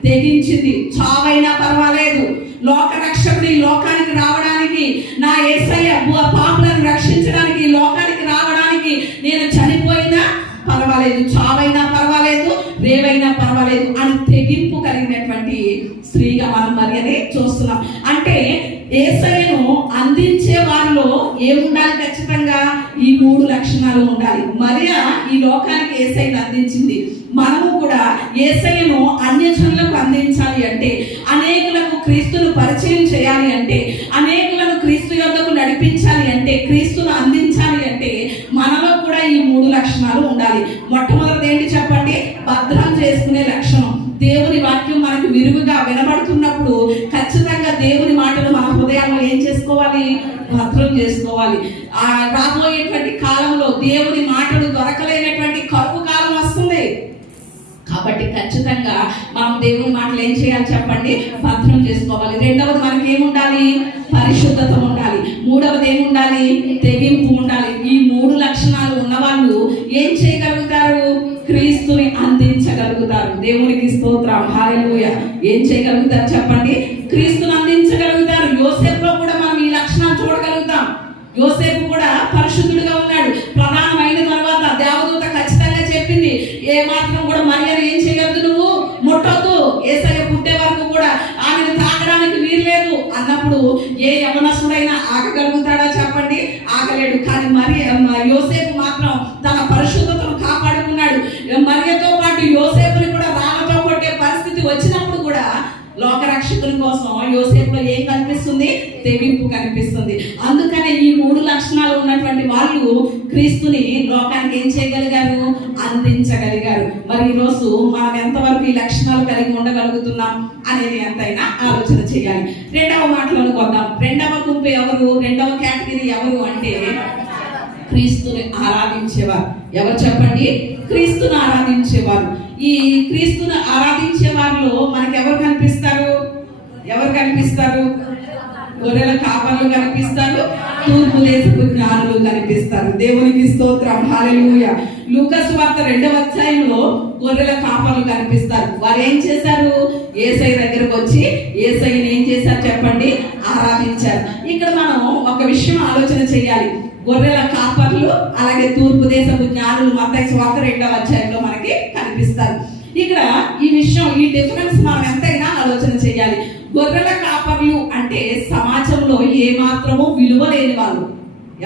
తెగించింది. చావైనా పర్వాలేదు, లోక రక్షకుడు ఈ లోకానికి రావడానికి, నా యేసయ్య పాపులను రక్షించడానికి ఈ లోకానికి రావడానికి నేను చనిపోయినా పర్వాలేదు, చావైనా పర్వాలేదు, రేవైనా పర్వాలేదు అని తెగింపు కలిగినటువంటి స్త్రీగా మనం మరియని చూస్తున్నాం. అంటే యేసయ్యను అందించే వారిలో ఏముండాలి? ఖచ్చితంగా ఈ 3 లక్షణాలు ఉండాలి. మరియ ఈ లోకానికి యేసయ్యను అందించింది. మనము కూడా యేసయ్యను అన్యజనులకు అందించాలి అంటే, అనేకులకు క్రీస్తును పరిచయం చేయాలి అంటే, అనేకులను క్రీస్తు యొద్దకు నడిపించాలి అంటే, క్రీస్తును అందించాలి అంటే మనలో కూడా ఈ 3 లక్షణాలు ఉండాలి. మొట్టమొదటిది ఏంటి చెప్పండి? భద్రం చేసుకునే లక్షణం. దేవుని వాక్యం మనకు విరివిగా వినబడుతున్నప్పుడు ఖచ్చితంగా దేవుని మాటలు మన హృదయాల్లో ఏం చేసుకోవాలి? భద్రం చేసుకోవాలి. రాబోయేటువంటి కాలంలో దేవుని మాటలు దొరకలేనటువంటి కరువు కాలం వస్తుంది కాబట్టి ఖచ్చితంగా మనం దేవుని మాటలు ఏం చేయాలి చెప్పండి? భద్రం చేసుకోవాలి. రెండవది మనకి ఏముండాలి? పరిశుద్ధత ఉండాలి. మూడవది ఏముండాలి? తెగింపు ఉండాలి. ఈ 3 లక్షణాలు ఉన్నవాళ్ళు ఏం చేయగలుగుతారు? క్రీస్తుని అందించగలుగుతారు. దేవునికి స్తోత్రం, హల్లెలూయా. ఏం చేయగలుగుతారు చెప్పండి? క్రీస్తుని అందించగలుగుతారు. యోసేపులో కూడా మనం ఈ లక్షణాలు చూడగలుగుతాం. యోసేపు కూడా పరిశుద్ధుడిగా ఉన్నాడు. ప్రధానమైన తర్వాత దేవదూత ఖచ్చితంగా చెప్పింది, ఏ మాత్రం కూడా మరియను ఏం చేయగలదు? నువ్వు ముట్టొద్దు, యేసయ్య పుట్టే వరకు కూడా ఆమెను తాకడానికి వీల్లేదు అన్నప్పుడు ఏ యవనస్తుడైనా ఆగగలుగుతాడా చెప్పండి? ఆగలేడు. కానీ యోసేపు మాత్రం తన పరిశుద్ధతను కాపాడుకున్నాడు. మరియతో పాటు యోసేపుని కూడా రాళ్లతో కొట్టే పరిస్థితి వచ్చినప్పుడు కూడా లోకరక్షకుని కోసం యోసేపులో ఏం కనిపిస్తుంది? తెగింపు కనిపిస్తుంది. అందుకనే ఈ 3 లక్షణాలు ఉన్నటువంటి వాళ్ళు క్రీస్తుని లోకానికి ఏం చేయగలిగారు? అందించగలిగారు. మరి ఈరోజు మనం ఎంతవరకు ఈ లక్షణాలు కలిగి ఉండగలుగుతున్నాం అనేది ఎంతైనా ఆలోచన చేయాలి. రెండవ మాటలను కొద్దాం. రెండవ గుంపు ఎవరు? రెండవ కేటగిరీ ఎవరు అంటే క్రీస్తుని ఆరాధించేవారు. ఎవరు చెప్పండి? క్రీస్తుని ఆరాధించేవారు. ఈ క్రీస్తుని ఆరాధించే వారిలో మనకి ఎవరు కనిపిస్తారు? ఎవరు కనిపిస్తారు? గొర్రెల కాపర్లు కనిపిస్తారు, తూర్పు దేశపు జ్ఞానులు కనిపిస్తారు. దేవునికి స్తోత్రం, హల్లెలూయా. లూకా సువార్త 2వ అధ్యాయంలో గొర్రెల కాపర్లు కనిపిస్తారు. వారు ఏం చేశారు? యేసయ్య దగ్గరకు వచ్చి యేసయ్యని ఏం చేశారు చెప్పండి? ఆరాధించారు. ఇక్కడ మనం ఒక విషయం ఆలోచన చేయాలి. గొర్రెల కాపర్లు అలాగే తూర్పు దేశపు జ్ఞానులు మత్తయి సువార్త 2వ అధ్యాయంలో మనకి కనిపిస్తారు. ఇక్కడ ఈ విషయం, ఈ డిఫరెన్స్ మనం ఎంతైనా ఆలోచన చేయాలి. గొర్రెల కాపర్లు అంటే సమాజంలో ఏ మాత్రము విలువ లేని వాళ్ళు.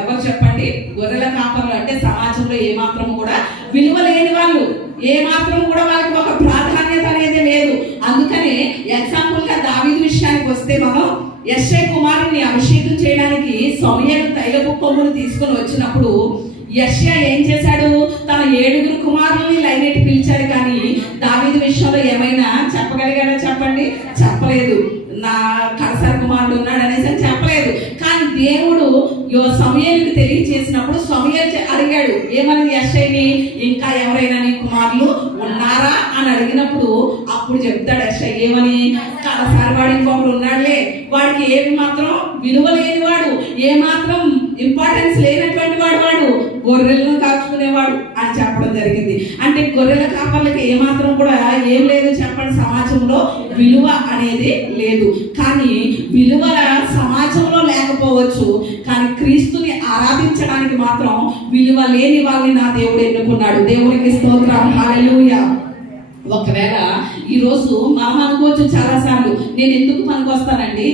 ఎవరు చెప్పండి? గొర్రెల కాపర్లు అంటే సమాజంలో ఏ మాత్రము కూడా విలువ లేని వాళ్ళు. ఏ మాత్రం కూడా వాళ్ళకి ఒక ప్రాధాన్యత అనేది లేదు. అందుకనే ఎగ్జాంపుల్ గా దావీదు విషయానికి వస్తే, మనం యెష్షై కుమారుని అభిషేకం చేయడానికి సమూయేలు తైలపు కొమ్మును తీసుకొని వచ్చినప్పుడు యెష్షై ఏం చేశాడు? తన 7 కుమారుల్ని లైనెట్టి పిలిచాడు. కానీ దావీదు విషయంలో ఏమైనా చెప్పగలిగాడా చెప్పండి? చెప్పలేదు. నా కడసారి కుమారుడు ఉన్నాడు అనేసి చెప్పలేదు. కానీ దేవుడు సమూయేలుకి తెలియజేసినప్పుడు సమూయేలు అడిగాడు, ఏమని? యెష్షైని, ఇంకా ఎవరైనా నీ కుమారులు ఉన్నారా అని అడిగినప్పుడు అప్పుడు చెప్తాడు యెష్షై ఏమని? కడసారి వాడు ఇంకొకడు ఉన్నాడులే, వాడికి ఏమి మాత్రం విలువ లేనివాడు, ఏ మాత్రం ఇంపార్టెన్స్ లేనటువంటి వాడు గొర్రెలను కాచుకునేవాడు అని చెప్పడం జరిగింది. అంటే గొర్రెల కాపర్లకి ఏమాత్రం కూడా ఏం లేదు చెప్పండి? సమాజంలో విలువ అనేది లేదు. కానీ విలువ సమాజంలో లేకపోవచ్చు, కానీ క్రీస్తుని ఆరాధించడానికి మాత్రం విలువ లేని వాళ్ళని నా దేవుడు ఎన్నుకున్నాడు. దేవునికి స్తోత్రం, హల్లెలూయా. ఒకవేళ ఈరోజు మనం అనుకోవచ్చు చాలాసార్లు, నేను ఎందుకు పనికొస్తానండి,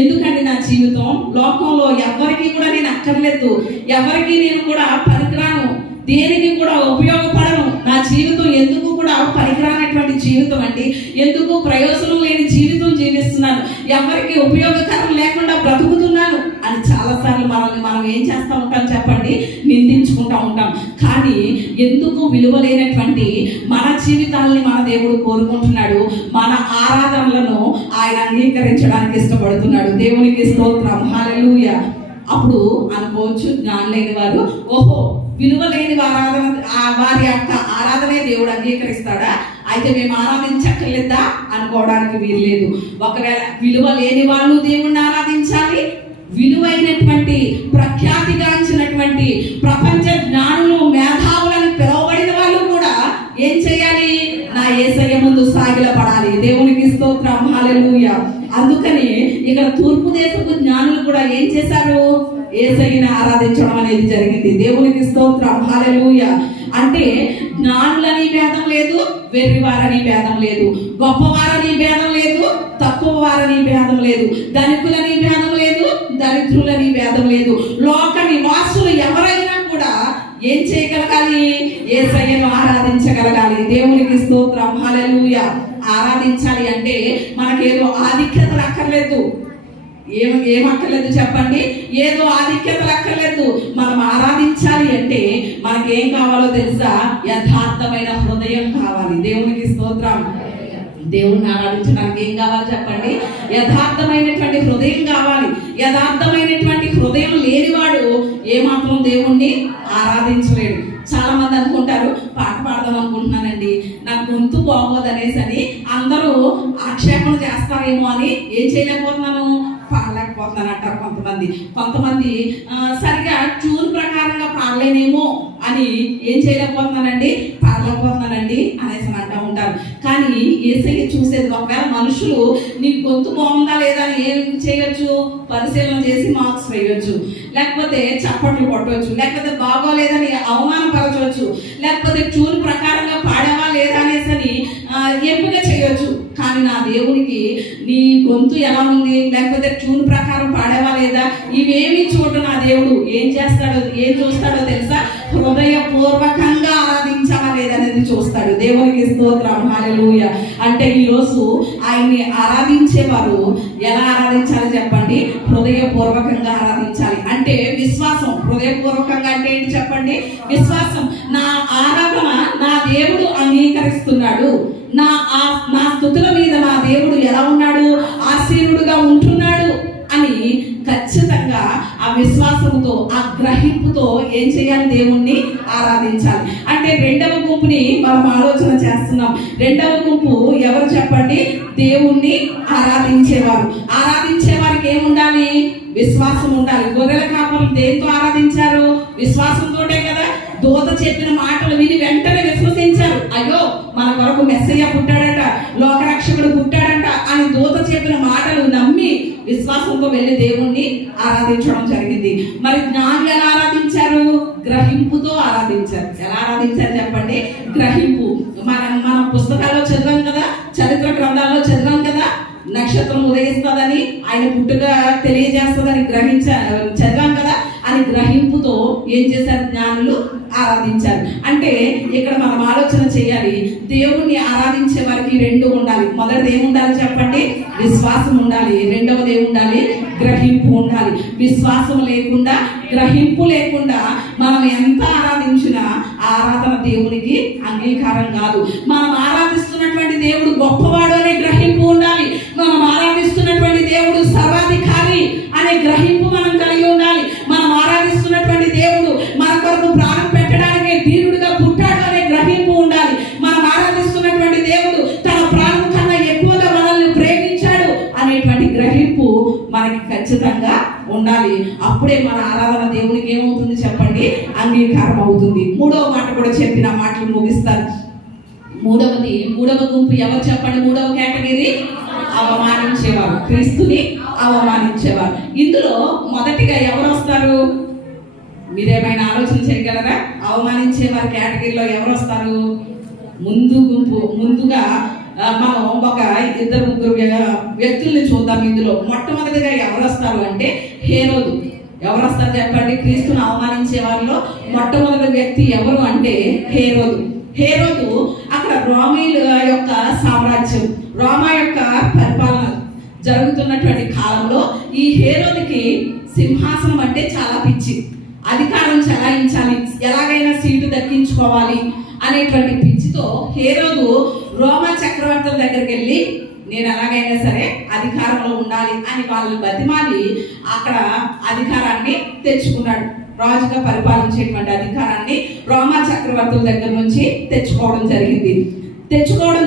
ఎందుకండి నా జీవితం, లోకంలో ఎవరికి కూడా నేను అక్కర్లేదు, ఎవరికి నేను కూడా పనికిరాను, దేనికి కూడా ఉపయోగపడను, నా జీవితం ఎందుకు కూడా పనికిరానటువంటి జీవితం అండి, ఎందుకు ప్రయోజనం లేని జీవితం జీవిస్తున్నాను, ఎవరికి ఉపయోగకరం లేకుండా బ్రతుకుతున్నాను అని చాలాసార్లు మనల్ని మనం ఏం చేస్తూ ఉంటాం చెప్పండి? నిందించుకుంటూ ఉంటాం. కానీ ఎందుకు విలువ లేనటువంటి మన జీవితాలని మన దేవుడు కోరుకుంటున్నాడు. మన ఆరాధనలను ఆయన అంగీకరించడానికి ఇష్టపడుతున్నాడు. దేవునికి స్తోత్రం, హల్లెలూయా. అప్పుడు అనుకోవచ్చు జ్ఞానం లేని వారు, ఓహో విలువ లేని ఆరాధన వారి యొక్క ఆరాధనే దేవుడు అంగీకరిస్తాడా? అయితే మేము ఆరాధించక్కర్లేదా అనుకోవడానికి వీలు లేదు. ఒకవేళ విలువ లేని వాళ్ళు దేవుణ్ణి ఆరాధించాలి, విలువైనటువంటి ప్రఖ్యాతిగాంచినటువంటి ప్రపంచ జ్ఞానులు మేధావులను పిలువబడిన వాళ్ళు కూడా ఏం చేయాలి? నా యేసయ్య ముందు సాగిలపడాలి. దేవునికి స్తోత్రం, హల్లెలూయా. అందుకని ఇక్కడ తూర్పు దేశపు జ్ఞానులు కూడా ఏం చేశారు? యేసయ్యని ఆరాధించడం అనేది జరిగింది. దేవునికి స్తోత్రం, హల్లెలూయా. అంటే జ్ఞానులని భేదం లేదు, వెర్రివారని భేదం లేదు, గొప్పవారని భేదం లేదు, తక్కువ వారని భేదం లేదు, ధనికులని భేదం లేదు, దరిద్రులని భేదం లేదు. లోక నివాసులు ఎవరైనా కూడా ఏం చేయగలగాలి? యేసయ్యను ఆరాధించగలగాలి. దేవునికి స్తోత్రం, హల్లెలూయా. ఆరాధించాలి అంటే మనకేదో ఆధిక్యతలు అక్కర్లేదు. ఏమక్కర్లేదు చెప్పండి? ఏదో ఆధిక్యతలు అక్కర్లేదు. మనం ఆరాధించాలి అంటే మనకేం కావాలో తెలుసా? యథార్థమైన హృదయం కావాలి. దేవునికి స్తోత్రం. దేవుణ్ణి ఆరాధించడానికి ఏం కావాలి చెప్పండి? యథార్థమైనటువంటి హృదయం కావాలి. యథార్థమైనటువంటి హృదయం లేనివాడు ఏమాత్రం దేవుణ్ణి ఆరాధించలేడు. చాలా మంది అనుకుంటారు, పాట పాడదాం అనుకుంటున్నానండి, నాకు గొంతు బాగోదు అనేసి అని అందరూ ఆక్షేపణ చేస్తారేమో అని ఏం చేయలేకపోతున్నాను, పాడలేకపోతున్నాను అంటారు కొంతమంది సరిగా ట్యూన్ ప్రకారంగా పాడలేనేమో అని ఏం చేయలేకపోతున్నానండి, పాడలేకపోతున్నానండి అనేసి అంటూ ఉంటారు. కానీ యేసయ్య చూసేది, ఒకవేళ మనుషులు నీ గొంతు బాగుందా లేదా అని ఏం చేయొచ్చు? పరిశీలన చేసి మార్క్స్ వేయొచ్చు, లేకపోతే చప్పట్లు కొట్టవచ్చు, లేకపోతే బాగోలేదని అవమానపరచవచ్చు, లేకపోతే ట్యూన్ ప్రకారంగా పాడావా లేదా అనేసి అని ఎంపిక చేయొచ్చు. కానీ నా దేవునికి నీ గొంతు ఎలా ఉంది, లేకపోతే ట్యూన్ ప్రకారం పాడావా లేదా, ఇవేమి చూడు నా దేవుడు ఏం చేస్తాడో, ఏం చూస్తాడో తెలుసా? హృదయపూర్వకంగా ఆరాధించావా లేదనేది చూస్తాడు. దేవునికి స్తోత్రం, హల్లెలూయా. అంటే ఈరోజు ఆయన్ని ఆరాధించేవారు ఎలా ఆరాధించాలి చెప్పండి? హృదయపూర్వకంగా ఆరాధించాలి. అంటే విశ్వాసం. హృదయపూర్వకంగా అంటే ఏంటి చెప్పండి? విశ్వాసం. నా ఆరాధన నా దేవుడు అంగీకరిస్తున్నాడు, నా స్తుతుల మీద నా దేవుడు ఎలా ఉన్నాడు? ఆసీనుడుగా ఉంటున్నాడు అని ఖచ్చితంగా ఆ విశ్వాసంతో, ఆ గ్రహింపుతో ఏం చేయాలి? దేవుణ్ణి ఆరాధించాలి. అంటే రెండవ గుంపుని మనం ఆలోచన చేస్తున్నాం. రెండవ గుంపు ఎవరు చెప్పండి? దేవుణ్ణి ఆరాధించేవారు. ఆరాధించే వారికి ఏముండాలి? విశ్వాసం ఉండాలి. గొర్రెల కాపరులు దేంతో ఆరాధించారు? విశ్వాసంతోటే కదా. దూత చెప్పిన మాటలు విని వెంటనే విశ్వసించారు. అయ్యో మన కొరకు మెస్సయ్య పుట్టాడట, లోకరక్షకుడు పుట్టాడట అని దూత చెప్పిన మాటలు నమ్మి విశ్వాసంతో వెళ్ళి దేవుణ్ణి ఆరాధించడం జరిగింది. మరి జ్ఞానులు ఎలా ఆరాధించారు? గ్రహింపుతో ఆరాధించారు. ఎలా ఆరాధించారు చెప్పండి? గ్రహింపు. మన పుస్తకాల్లో చదివాం కదా, చరిత్ర గ్రంథాల్లో చదివాం కదా, నక్షత్రం ఉదయిస్తుందని, ఆయన పుట్టుక తెలియజేస్తుందని చదివాం కదా. అని గ్రహింపుతో ఏం చేశారు? జ్ఞానులు ఆరాధించారు. అంటే ఇక్కడ మనం ఆలోచన చేయాలి, దేవుణ్ణి ఆరాధించే వారికి రెండు ఉండాలి. మొదటిది ఏముండాలి చెప్పండి? విశ్వాసం ఉండాలి. రెండవది ఏముండాలి? గ్రహింపు ఉండాలి. విశ్వాసం లేకుండా, గ్రహింపు లేకుండా మనం ఎంత ఆరాధించినా ఆరాధన దేవునికి అంగీకారం కాదు. మనం ఆరాధిస్తున్నటువంటి దేవుడు గొప్పవాడు అనే గ్రహింపు ఉండాలి. మనం ఆరాధిస్తున్నటువంటి దేవుడు సర్వాధికారి అనే గ్రహింపు మనం కలిగి ఉండాలి. మనం ఆరాధిస్తున్నటువంటి దేవుడు మన కొరకు ప్రాణం పెట్టడానికి ధీరుడుగా పుట్టాడు అనే గ్రహింపు ఉండాలి. మనం ఆరాధిస్తున్నటువంటి దేవుడు తన ప్రాణం కన్నా ఎక్కువగా మనల్ని ప్రేమించాడు అనేటువంటి గ్రహింపు మనకి ఖచ్చితంగా ఉండాలి. అప్పుడే మన ఆరాధన దేవునికి ఏమవుతుంది చెప్పండి? అంగీకారం అవుతుంది. మూడవ మాట కూడా చెప్పిన మాటలు ముగిస్తారు. మూడవ గుంపు ఎవరు చెప్పండి? మూడవ కేటగిరీ అవమానించేవారు, క్రీస్తుని అవమానించేవారు. ఇందులో మొదటిగా ఎవరు వస్తారు? మీరేమైనా ఆలోచన చేయగలరా? అవమానించే వారి కేటగిరీలో ఎవరు వస్తారు? ముందుగా మనం ఒక ఇద్దరు ముగ్గురు వ్యక్తుల్ని చూద్దాం. ఇందులో మొట్టమొదటిగా ఎవరు వస్తారు అంటే హేరోదు. ఎవరు వస్తారు చెప్పండి? క్రీస్తుని అవమానించే వారిలో మొట్టమొదటి వ్యక్తి ఎవరు అంటే హేరోదు అక్కడ రోమీల యొక్క సామ్రాజ్యం, రోమా యొక్క పరిపాలన జరుగుతున్నటువంటి కాలంలో ఈ హేరోదుకి సింహాసనం అంటే చాలా పిచ్చి. అధికారం చెలాయించాలి, ఎలాగైనా సీటు దక్కించుకోవాలి అనేటువంటి పిచ్చితో హేరోదు రోమా చక్రవర్తుల దగ్గరికి వెళ్ళి నేను ఎలాగైనా సరే అధికారంలో ఉండాలి అని వాళ్ళు బతిమాలి అక్కడ అధికారాన్ని తెచ్చుకున్నాడు. రాజుగా పరిపాలించేటువంటి అధికారాన్ని రోమా చక్రవర్తుల దగ్గర నుంచి తెచ్చుకోవడం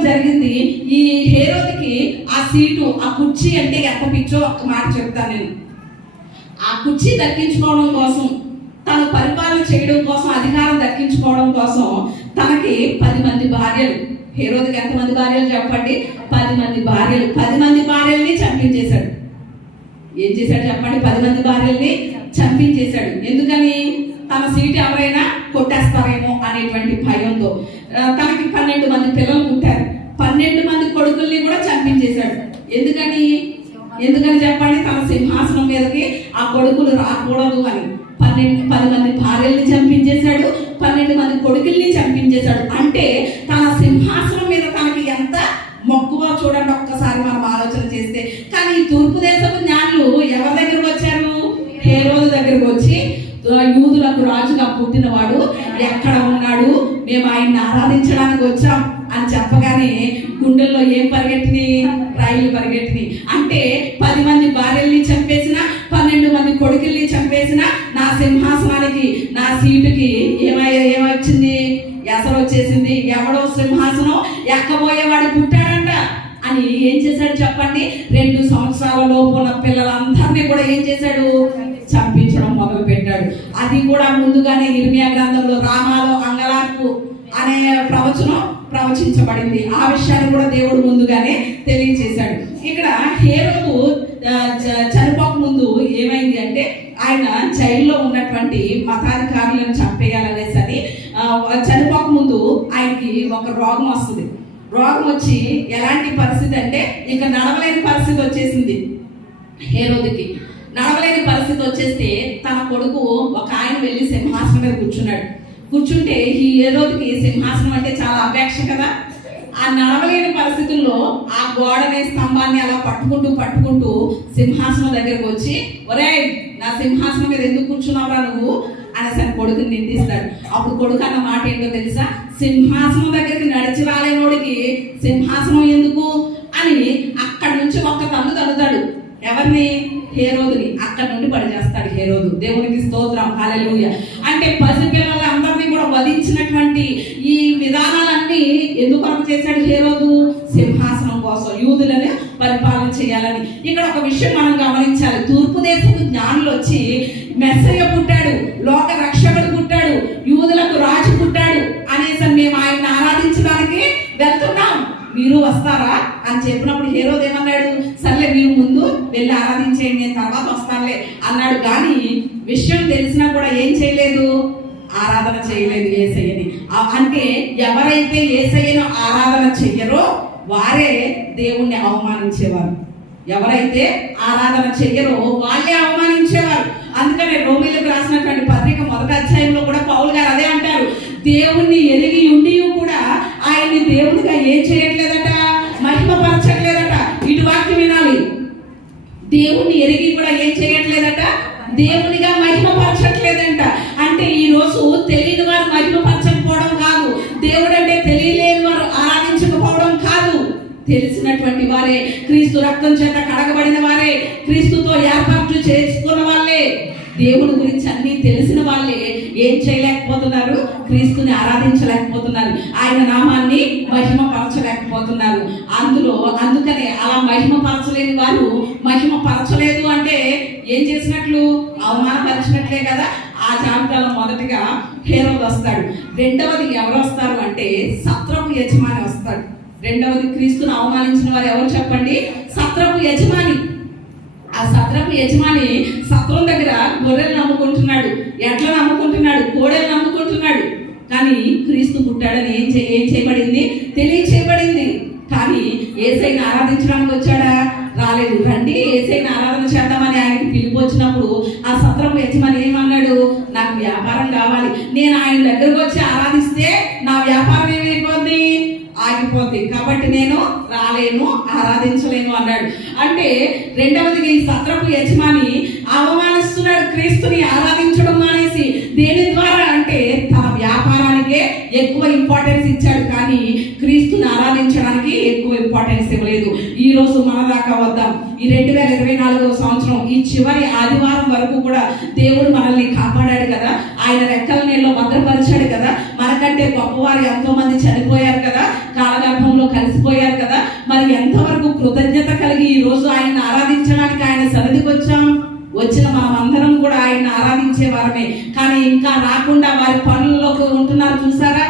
జరిగింది. ఈ హేరోదుకి ఆ సీటు, ఆ కుర్చీ అంటే ఎంత పిచ్చో ఒక్క మాట చెప్తాను నేను. ఆ కుర్చీ దక్కించుకోవడం కోసం, తను పరిపాలన చేయడం కోసం, అధికారం దక్కించుకోవడం కోసం తనకి 10 మంది భార్యలు. హేరోదుకి ఎంతమంది భార్యలు చెప్పండి? 10 మంది భార్యలు. 10 మంది భార్యల్ని చంపించేశాడు. ఏం చేశాడు చెప్పండి? 10 మంది భార్యల్ని చంపించేశాడు. ఎందుకని? తన సీటు ఎవరైనా కొట్టేస్తారేమో అనేటువంటి భయంతో. తనకి 12 మంది పిల్లలు పుట్టారు. 12 మంది కొడుకుల్ని కూడా చంపించేశాడు. ఎందుకని చెప్పండి? తన సింహాసనం మీదకి ఆ కొడుకులు రాకూడదు అని. 10 మంది భార్యల్ని చంపించేశాడు, 12 మంది కొడుకుల్ని చంపించేశాడు. అంటే తన సింహాసనం మీద తనకి ఎంత మక్కువ చూడండి ఒక్కసారి మనం ఆలోచన చేస్తే. కానీ తూర్పు దేశపు జ్ఞానులు ఎవరి దగ్గరకు వచ్చారు? హేరోదు దగ్గరకు వచ్చి, యూదులకు రాజుగా పుట్టినవాడు ఎక్కడ ఉన్నాడు, మేము ఆయన్ని ఆరాధించడానికి వచ్చాం అని చెప్పగానే గుండెల్లో ఏం పరిగెట్టినాయి? రైలు పరిగెట్టినాయి. అంటే 10 మంది భార్యల్ని చంపేసిన, 12 మంది కొడుకుల్ని చంపేసిన నా సింహాసనానికి, నా సీటుకి ఏమొచ్చింది? ఎసరు వచ్చేసింది. ఎవడో సింహాసనం ఎక్కబోయేవాడు పుట్టాడంట అని ఏం చేశాడు చెప్పండి? 2 సంవత్సరాల లోపు ఉన్న పిల్లలందరినీ కూడా ఏం చేశాడు? చంపించడం మొదలు పెట్టాడు. అది కూడా ముందుగానే ఇర్మియా గ్రంథంలో రామాలో అంగలార్పు అనే ప్రవచనం ప్రవచించబడింది. ఆ విషయాన్ని కూడా దేవుడు ముందుగానే తెలియజేశాడు. ఇక్కడ హేరోదు చనిపోక ముందు ఏమైంది అంటే, ఆయన జైల్లో ఉన్నటువంటి మతాధికారులను చంపేయాలనేసరి చనిపోక ముందు ఆయనకి ఒక రోగం వస్తుంది. రోగం వచ్చి ఎలాంటి పరిస్థితి అంటే, ఇక నడవలేని పరిస్థితి వచ్చేసింది హేరోదుకి. నడవలేని పరిస్థితి వచ్చేస్తే తన కొడుకు ఒక ఆయన వెళ్ళి సింహాసనం మీద కూర్చుంటే ఈ హేరోదుకి సింహాసనం అంటే చాలా అపేక్ష కదా. ఆ నడవలేని పరిస్థితుల్లో ఆ గోడని, స్తంభాన్ని అలా పట్టుకుంటూ సింహాసనం దగ్గరకు వచ్చి, ఒరేయ్ నా సింహాసనం మీద ఎందుకు కూర్చున్నావురా నువ్వు అనేసి కొడుకుని నిందిస్తాడు. అప్పుడు కొడుకు అన్న మాట ఏంటో తెలుసా? సింహాసనం దగ్గరికి నడిచి రాలేనోడికి సింహాసనం ఎందుకు అని అక్కడి నుంచి ఒక్క తన్నుతాడు. ఎవరిని? హేరోదుని. అక్కడి నుండి పడి చేస్తాడు హేరోదు. దేవునికి స్తోత్రం, హల్లెలూయా. అంటే పసిపిల్లలందరినీ కూడా వధించినటువంటి ఈ విధానాలన్నీ ఎందుకు చేశాడు హేరోదు? సింహాసనం కోసం, యూదులని పరిపాలన చేయాలని. ఇక్కడ ఒక విషయం మనం గమనించాలి. తూర్పు దేశపు జ్ఞానులు వచ్చి మెస్సయ్య పుట్టాడు, లోక రక్షకుడు పుట్టాడు, యూదులకు రాజు పుట్టాడు అనేసి మేము ఆయన్ని ఆరాధించడానికి వెళ్తున్నాం, మీరు వస్తారా అని చెప్పినప్పుడు హేరోదు ఏమన్నాడు? సర్లే మీరు ముందు వెళ్ళి ఆరాధించేయండి, నేను తర్వాత వస్తానులే అన్నాడు. కానీ విషయం తెలిసినా కూడా ఏం చేయలేదు? ఆరాధన చేయలేదు యేసయ్యని. అంటే ఎవరైతే యేసయ్యను ఆరాధన చెయ్యరో వారే దేవుణ్ణి అవమానించేవారు. ఎవరైతే ఆరాధన చెయ్యరో వాళ్ళే అవమానించేవారు. అందుకనే రోమీలకు రాసినటువంటి పత్రిక 1వ అధ్యాయంలో కూడా పౌలు గారు అదే అంటారు. దేవుణ్ణి ఎరిగి ఉండి కూడా ఆయన్ని దేవుడిగా ఏం చేయట్లేదట? మహిమపరచట్లేదట. ఇటు వాక్యం వినాలి. దేవుణ్ణి ఎరిగి కూడా ఏం చేయట్లేదట? దేవునిగా మహిమపరచట్లేదంట. అంటే ఈ రోజు తెలియని వారు మహిమపరచకపోవడం కాదు, దేవుడు అంటే తెలియలేని వారు ఆరాధించకపోవడం కాదు, తెలిసినటువంటి వారే, క్రీస్తు రక్తం చేత కడగబడిన వారే, క్రీస్తుతో ఏర్పాటు చేసుకున్న వాళ్ళే, దేవుని గురించి అన్ని తెలిసిన వాళ్ళే ఏం చేయలేకపోతున్నారు? క్రీస్తుని ఆరాధించలేకపోతున్నారు, ఆయన నామాన్ని మహిమపరచలేకపోతున్నారు. అందుకనే అలా మహిమపరచలేని వారు మహిమపరచలేదు అంటే ఏం చేసినట్లు? అవమానపరిచినట్లే కదా. ఆ జాబితాలో మొదటిగా హేరోదు వస్తాడు. రెండవది ఎవరు వస్తారు అంటే సత్రపు యజమాని వస్తాడు. రెండవది క్రీస్తుని అవమానించిన వారు ఎవరు చెప్పండి? సత్రపు యజమాని. ఆ సత్రపు యజమాని సత్రం దగ్గర గొర్రెలు నమ్ముకుంటున్నాడు, ఎట్లా నమ్ముకుంటున్నాడు, కోడెలు నమ్ముకుంటున్నాడు. కానీ క్రీస్తు పుట్టాడని ఏం చేయబడింది? తెలియచేయబడింది. కానీ యేసయ్యని ఆరాధించడానికి వచ్చాడా? రాలేదు. రండి యేసయ్యని ఆరాధన చేద్దామని ఆయనకి పిలుపు వచ్చినప్పుడు ఆ సత్రపు యజమాని ఏమన్నాడు? నాకు వ్యాపారం కావాలి, నేను ఆయన దగ్గరకు వచ్చి ఆరాధిస్తే నా వ్యాపారం ఏమైపోద్ది? ఆగిపోద్ది, కాబట్టి నేను రాలేను, ఆరాధించలేను అన్నాడు. అంటే రెండవది ఈ సత్రపు యజమాని అవమానిస్తున్నాడు క్రీస్తుని ఆరాధించడం మానేసి. దేని ద్వారా అంటే తన వ్యాపారానికే ఎక్కువ ఇంపార్టెన్స్ ఇచ్చాడు, కానీ క్రీస్తుని ఆరాధించడానికి ఎక్కువ ఇంపార్టెన్స్ ఇవ్వలేదు. ఈ రోజు మన దాకా వద్దాం. ఈ 2024 సంవత్సరం ఈ చివరి ఆదివారం వరకు కూడా దేవుడు మనల్ని కాపాడాడు కదా, ఆయన రెక్కల నీళ్ళలో భద్రపరిచాడు కదా. మనకంటే గొప్పవారు ఎంతో మంది చనిపోయారు కదా, కాలగర్భంలో కలిసిపోయారు కదా. మరి ఎంతవరకు కృతజ్ఞత కలిగి ఈ రోజు ఆయన ఆరాధించడానికి ఆయన సన్నిధికి వచ్చిన మనమందరం కూడా ఆయన ఆరాధించే వారమే. కానీ ఇంకా రాకుండా వారి పనుల్లోకి ఉంటున్నారు చూసారా,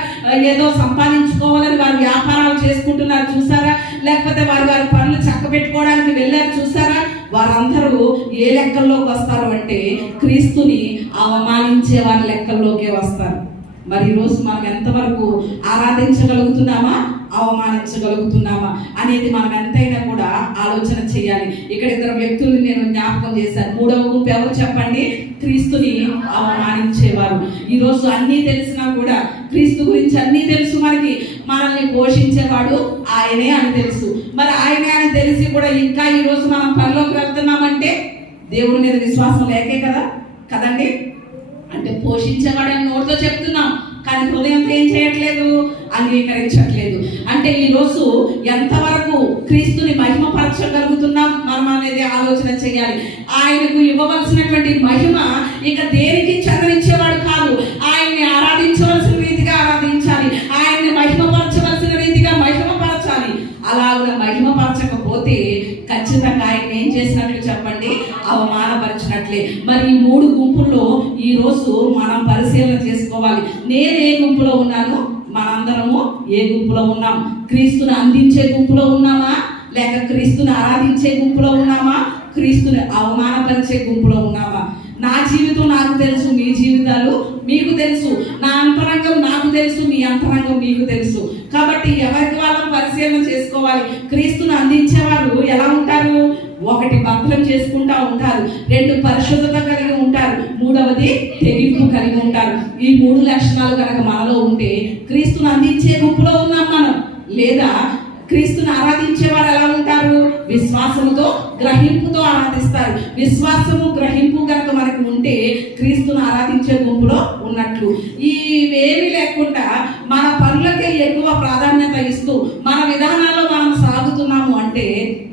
ఏదో సంపాదించుకోవాలని వారి వ్యాపారాలు చేసుకుంటున్నారు చూసారా, లేకపోతే వారి పనులు చక్క పెట్టుకోవడానికి వెళ్ళారు చూసారా. వారందరూ ఏ లెక్కల్లోకి వస్తారు అంటే క్రీస్తుని అవమానించే వారి లెక్కల్లోకే వస్తారు. మరి ఈరోజు మనం ఎంతవరకు ఆరాధించగలుగుతున్నామా, అవమానించగలుగుతున్నామా అనేది మనం ఎంతైనా కూడా ఆలోచన చేయాలి. ఇక్కడ 2 వ్యక్తుల్ని నేను జ్ఞాపకం చేశాను. 3వ గుంపు ఎవరు చెప్పండి? క్రీస్తుని అవమానించేవారు. ఈరోజు అన్నీ తెలిసినా కూడా, క్రీస్తు గురించి అన్నీ తెలుసు, మనల్ని పోషించేవాడు ఆయనే అని తెలుసు. మరి ఆయనే అని తెలిసి కూడా ఇంకా ఈరోజు మనం పనిలోకి వెళ్తున్నామంటే దేవుడి మీద విశ్వాసం లేకే కదండి. అంటే పోషించేవాడని నోటితో చెప్తున్నాం, కానీ హృదయంతో ఏం చేయట్లేదు, అంగీకరించట్లేదు. అంటే ఈరోజు ఎంతవరకు క్రీస్తుని మహిమపరచగలుగుతున్నాం మనం అనేది ఆలోచన చేయాలి. ఆయనకు ఇవ్వవలసినటువంటి మహిమ ఇక దేనికి చెందనిచ్చేవాడు కాదు. ఆయన్ని ఆరాధించవలసిన రీతిగా ఆరాధించాలి, ఆయన్ని మహిమపరచవలసిన రీతిగా మహిమపరచాలి. అలాగా మహిమపరచకపోతే ఖచ్చితంగా ఆయన ఏం చేసినట్లు చెప్పండి, అవమానపరిచినట్లే. మరి ఈ 3 గుంపుల్లో ఈ రోజు మనం పరిశీలన చేసుకోవాలి. నేను ఏ గుంపులో ఉన్నాను, మనందరము ఏ గుంపులో ఉన్నాం? క్రీస్తుని అందించే గుంపులో ఉన్నామా, లేక క్రీస్తుని ఆరాధించే గుంపులో ఉన్నామా, క్రీస్తుని అవమానపరిచే గుంపులో ఉన్నామా? నా జీవితం నాకు తెలుసు, మీ జీవితాలు మీకు తెలుసు. నా అంతరంగం నాకు తెలుసు, మీ అంతరంగం మీకు తెలుసు. కాబట్టి ఎవరికి వాళ్ళని పరిశీలన చేసుకోవాలి. క్రీస్తుని అందించేవారు ఎలా ఉంటారు? 1 భద్రం చేసుకుంటా ఉంటారు, 2 పరిశుద్ధత కలిగి ఉంటారు, 3వది తెగింపు కలిగి ఉంటారు. ఈ 3 లక్షణాలు కనుక మనలో ఉంటే క్రీస్తుని అందించే గుంపులో ఉన్నాం మనం. లేదా క్రీస్తుని ఆరాధించేవారు ఎలా ఉంటారు? విశ్వాసముతో, గ్రహింపుతో ఆరాధిస్తారు. విశ్వాసము, గ్రహింపు కనుక మనకు ఉంటే క్రీస్తుని ఆరాధించే గుంపులో ఉన్నట్లు. ఇవేమీ లేకుండా మన పనులకే ఎక్కువ ప్రాధాన్యత ఇస్తూ మన విధానాల్లో మనం సాగుతున్నాము అంటే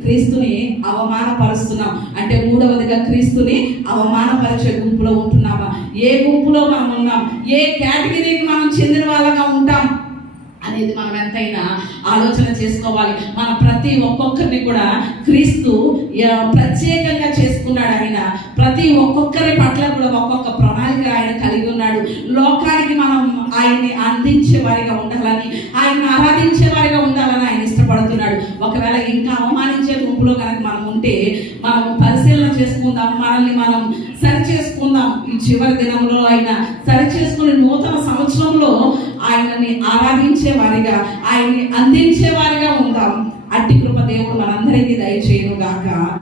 క్రీస్తుని అవమానపరుస్తున్నాం. అంటే 3వదిగా క్రీస్తుని అవమానపరిచే గుంపులో ఉంటున్నామా? ఏ గుంపులో మనం ఉన్నాం, ఏ కేటగిరీకి మనం చెందిన వాళ్ళగా ఉంటాం అనేది మనం ఎంతైనా ఆలోచన చేసుకోవాలి. మన ప్రతి ఒక్కొక్కరిని కూడా క్రీస్తు ప్రత్యేకంగా చేసుకున్నాడు. ఆయన ప్రతి ఒక్కొక్కరి పట్ల కూడా ఒక్కొక్క ప్రణాళిక ఆయన కలిగి ఉన్నాడు. లోకానికి మనం ఆయన్ని అందించే వారిగా ఉండాలని, ఆయన్ని ఆరాధించే వారిగా ఉండాలని ఆయన ఇష్టపడుతున్నాడు. ఒకవేళ ఇంకా అవమానించే గుంపులో కనుక మనం ఉంటే మనం పరిశీలన చేసుకుందాం, మనల్ని మనం సరి చేసుకుందాం. ఈ చివరి దినంలో ఆయన సరి చేసుకుని నూతన సంవత్సరంలో ఆయనని ఆరాధించే వారిగా, ఆయన్ని అందించే వారిగా ఉందాం. అట్టి కృప దేవుడు మనందరికీ దయచేయును గాక.